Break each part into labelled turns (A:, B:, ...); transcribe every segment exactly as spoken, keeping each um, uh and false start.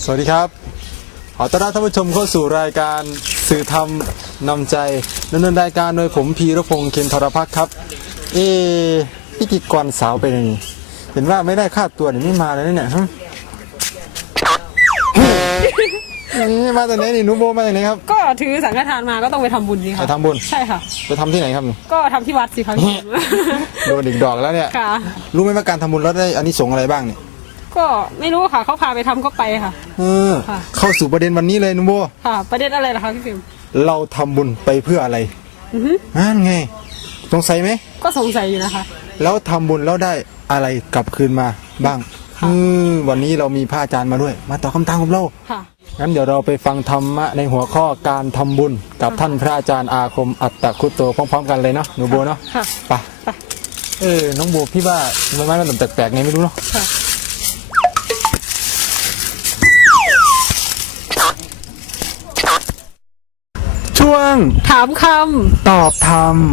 A: สวัสดีครับขอต้อนรับท่านผู้ชมเข้าสู่รายการสื่อธรรมนำใจดำเนินรายการโดยผมพีรพงษ์เคนธรพักษ์ครับเอพิธีกรสาวไปไหนนี่เห็นว่าไม่ได้ค่าตัวนี่ไม่มาเลยเนี่ยฮะนี่มาจากไหนนี่นุโบมาจากไหนครับ
B: ก็ถือสังฆทานมาก็ต้องไปทำบุญสิคะ
A: ไปทำบุญ
B: ใช่ค่ะ
A: ไปทำที่ไหนครับ
B: ก็ทำที่วัดสิคะ
A: โดนอีกดอกแล้วเนี่ย
B: ค่ะ
A: รู้ไหมว่าการทำบุญแล้วได้อานิสงส์อะไรบ้างเนี่ย
B: ก็ไม่รู้ค่ะเขาพาไปทำก็ไปค่ะ
A: เออเข้าสู่ประเด็นวันนี้เลยนุโบ
B: ค่ะประเด็นอะไรล่ะคะพี่ฟิล์ม
A: เราทำบุญไปเพื่ออะไร
B: อือฮึ
A: นั่นไงสงสัยไหม
B: ก็สงสัยอยู่นะคะ
A: แล้วทำบุญแล้วได้อะไรกลับคืนมาบ้างอืมวันนี้เรามีพระอาจารย์มาด้วยมาตอบคำถามกับเรา
B: ค่ะ
A: งั้นเดี๋ยวเราไปฟังธรรมะในหัวข้อการทำบุญกับท่านพระอาจารย์อาคมอัตตคุตโตพร้อมๆกันเลยเนาะหนูโบเนาะ
B: ค่ะ
A: ไปไปเออน้องโบพี่ว่ามันไม่มันแปลกๆไงไม่รู้เนาะ
B: ค่ะ
A: ช่วง
B: ถามค
A: ำตอบธรรม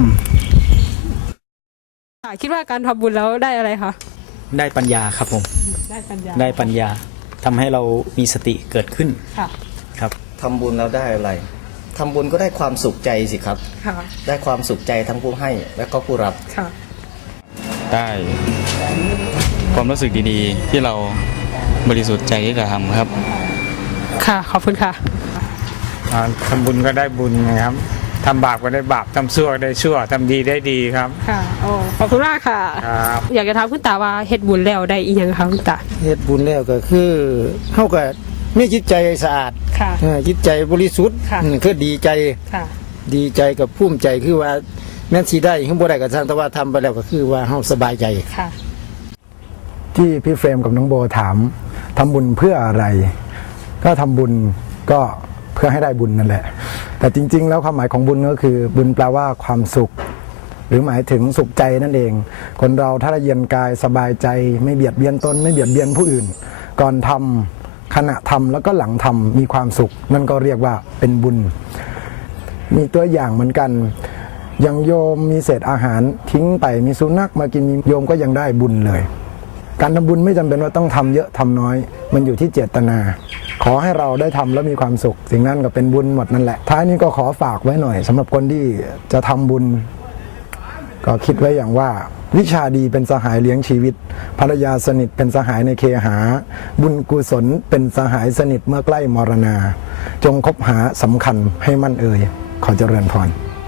B: ค่ะคิดว่าการทำบุญแล้วได้อะไรคะ
C: ได้ปัญญาครับผม
B: ได้ปัญญา
C: ได้ปัญญาทำให้เรามีสติเกิดขึ้น
B: ค่ะ
C: ครับ
D: ทำบุญแล้วได้อะไรทำบุญก็ได้ความสุขใจสิครับ
B: ค่ะ
D: ได้ความสุขใจทั้งผู้ให้และก็ผู้รับ
B: ค่ะ
E: ได้ความรู้สึกดีๆที่เราบริสุทธิ์ใจที่จะทำครับ
B: ค่ะขอบคุณค่ะ
F: ทำบุญก็ได้บุญนะครับทำบาปก็ได้บาปทำชั่วก็ได้ชั่วทำดีได้ดีครับ
B: ค่ะโอ้ขอบคุณมากค่ะ
F: ครับ
B: อยากจะถามคุณตาว่าเฮ็ดบุญแล้วได้อีกอย่างคะคุณตา
G: เฮ็ดบุญแล้วก็คือเฮาก็มีจิตใจสะอาด
B: ค่ะ
G: จิตใจบริสุทธิ์คือดีใจ
B: ค่ะ
G: ดีใจกับภูมิใจคือว่าแม้นสิได้คือบ่ได้ก็ทางแต่ว่าทำไปแล้วก็คือว่าเฮาสบายใจ
B: ค่ะ
H: ที่พี่เฟรมกับน้องโบถามทำบุญเพื่ออะไรก็ทำบุญก็เพื่อให้ได้บุญนั่นแหละแต่จริงๆแล้วความหมายของบุญก็คือบุญแปลว่าความสุขหรือหมายถึงสุขใจนั่นเองคนเราถ้าละเอียดกายสบายใจไม่เบียดเบียนตนไม่เบียดเบียนผู้อื่นก่อนทำขณะทำแล้วก็หลังทำมีความสุขนั่นก็เรียกว่าเป็นบุญมีตัวอย่างเหมือนกันอย่างโยมมีเศษอาหารทิ้งไปมีสุนัขมากินโยมก็ยังได้บุญเลยการทำบุญไม่จำเป็นว่าต้องทำเยอะทำน้อยมันอยู่ที่เจตนาขอให้เราได้ทำแล้วมีความสุขสิ่งนั้นก็เป็นบุญหมดนั่นแหละท้ายนี้ก็ขอฝากไว้หน่อยสำหรับคนที่จะทำบุญก็คิดไว้อย่างว่าวิชาดีเป็นสหายเลี้ยงชีวิตภรรยาสนิทเป็นสหายในเคหาบุญกุศลเป็นสหายสนิทเมื่อใกล้มรณาจงคบหาสำคัญให้มั่นเอ่ยขอเจริญพร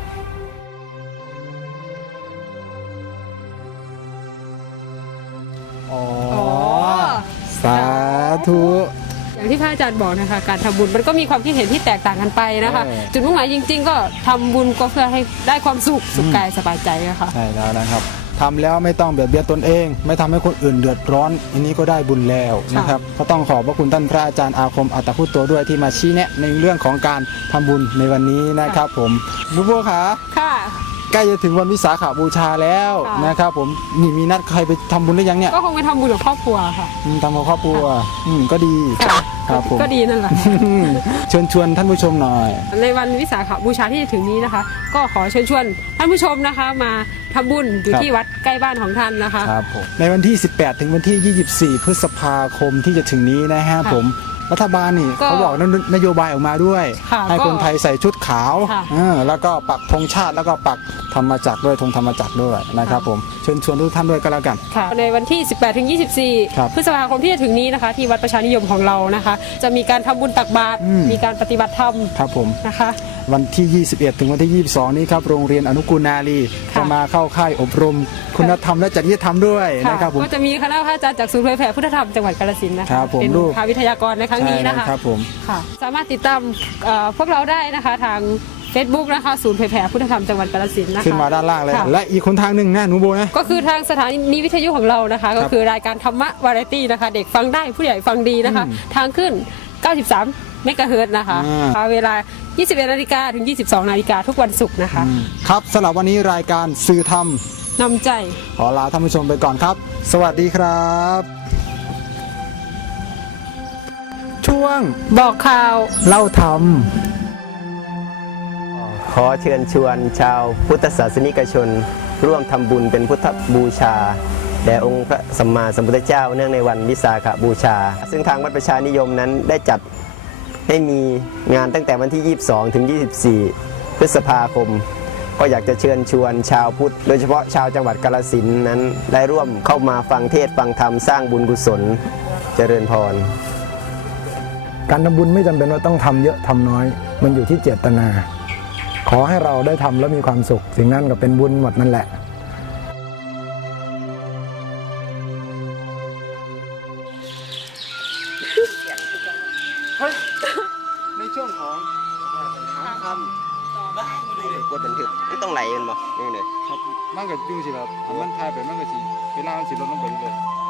A: สาธุ
B: อย่างที่พระอาจารย์บอกนะคะการทำบุญมันก็มีความคิดเห็นที่แตกต่างกันไปนะคะจุดมุ่งหมายจริงๆก็ทำบุญก็เพื่อให้ได้ความสุขสุขกายสบายใจนะคะ
A: ใช่แล้วนะครับทำแล้วไม่ต้องเบียดเบียนตนเองไม่ทำให้คนอื่นเดือดร้อนอันนี้ก็ได้บุญแล้วนะครับก็ต้องขอบพระคุณท่านพระอาจารย์อาคมอัตตคุตโตด้วยที่มาชี้แนะในเรื่องของการทำบุญในวันนี้นะครับผมนุโบขา
B: ค่ะ
A: ใกล้จะถึงวันวิสาขบูชาแล้วนะครับผมนี่มีนัดใครไปทำบุญหรือยังเนี่ย
B: ก็คงไปทำบุญกับครอบครัวค่ะ
A: ทำกับครอบครัวอืมก็ดีครับผม
B: ก็ดีนั่นแหละ
A: เชิญชวนท่านผู้ชมหน่อย
B: ในวันวิสาขบูชาที่จะถึงนี้นะคะก็ขอเชิญชวนท่านผู้ชมนะคะมาทำบุญอยู่ที่วัดใกล้บ้านของท่านนะคะ
A: ครับผมในวันที่สิบแปดถึงวันที่ยี่สิบสี่พฤษภาคมที่จะถึงนี้นะฮะผมรัฐบาลนี่เขาบอกนโยบายออกมาด้วยให้คนไทยใส่ชุดขาวแล้วก็ปักธงชาติแล้วก็ปักธรรมจักรด้วยธงธรรมจักรด้วยนะครับผมเชิญชวนทุกท่านด้วยก็แล้วกัน
B: ในวันที่สิบแปดถึงยี่สิบสี่พฤษภาคมที่จะถึงนี้นะคะที่วัดประชานิยมของเรานะคะจะมีการทำบุญตักบาตรมีการปฏิบัติธรรม
A: ครับผม
B: นะคะ
A: วันที่ยี่สิบเอ็ดถึงวันที่ยี่สิบสองนี้ครับโรงเรียนอนุกูลนารีจะมาเข้าค่ายอบรมคุณธรรมและจริยธรรมด้วยนะครับผม
B: ก็จะมีคณะพระอาจารย์จากศูนย์เผยแผ่พุทธธรรมจังหวัดกาฬสินธุ์นะคะ
A: เป็น
B: พาวิทยากรในครั้งนี้นะคะ
A: ครับผม
B: ค่ะสามารถติดตามพวกเราได้นะคะทาง เฟซบุ๊ก นะคะศูนย์เผยแผ่พุทธธรรมจังหวัดกาฬสินธุ์นะคะ
A: ขึ้นมาด้านล่างเลยและอีกคนทางหนึ่งนะหนูโบนะ
B: ก็คือทางสถานีวิทยุของเรานะคะก็คือรายการธรรมะวาไรตี้นะคะเด็กฟังได้ผู้ใหญ่ฟังดีนะคะทางขึ้นเก้าสิบสามเมกะเฮิรตซ์นะคะเวลายี่สิบเอ็ดนาฬิกาถึงยี่สิบสองนาฬิกาทุกวันศุกร์นะคะ
A: ครับสำหรับวันนี้รายการสื่อธรรม
B: นำใจ
A: ขอลาท่านผู้ชมไปก่อนครับสวัสดีครับช่วง
B: บอกข่าว
A: เล่าธรรม
D: ขอเชิญชวนชาวพุทธศาสนิกชนร่วมทำบุญเป็นพุทธบูชา
I: แด่องค์พระสัมมาสัมพุทธเจ้าเนื่องในวันวิสาขบูชา ซึ่งทางวัดประชานิยมนั้นได้จัดให้มีงานตั้งแต่วันที่ ยี่สิบสอง ถึง ยี่สิบสี่ พฤษภาคม ก็อยากจะเชิญชวนชาวพุทธโดยเฉพาะชาวจังหวัดกาฬสินธุ์นั้นได้ร่วมเข้ามาฟังเทศน์ฟังธรรมสร้างบุญกุศลเจริญพร
H: การทำบุญไม่จำเป็นว่าต้องทำเยอะทำน้อย มันอยู่ที่เจตนา ขอให้เราได้ทำแล้วมีความสุข สิ่งนั้นก็เป็นบุญหมดนั่นแหละ
A: ในช่วงของถามคำ
I: กดบันทึกไม่ต้องไหลกันบ่ยังไง
A: ครับมันก็อยู่สิครับถ้ามันทายไปมันก็สิเวลามันสิลดลงไปเรื่อยๆ